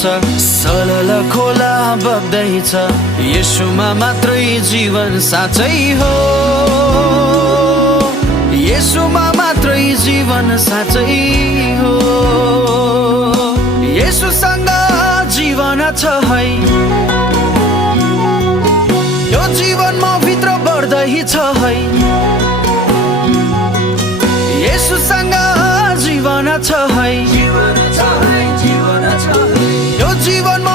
छ सलल खोला बग्दैछ येशूमा मात्रै जीवन साँचै हो येशूमा मात्रै जीवन साँचै हो येशूसँग जीवन छ है यो जीवन म भित्र बढ्दै छ है येशूसँग जीवन छ है यो जीवन म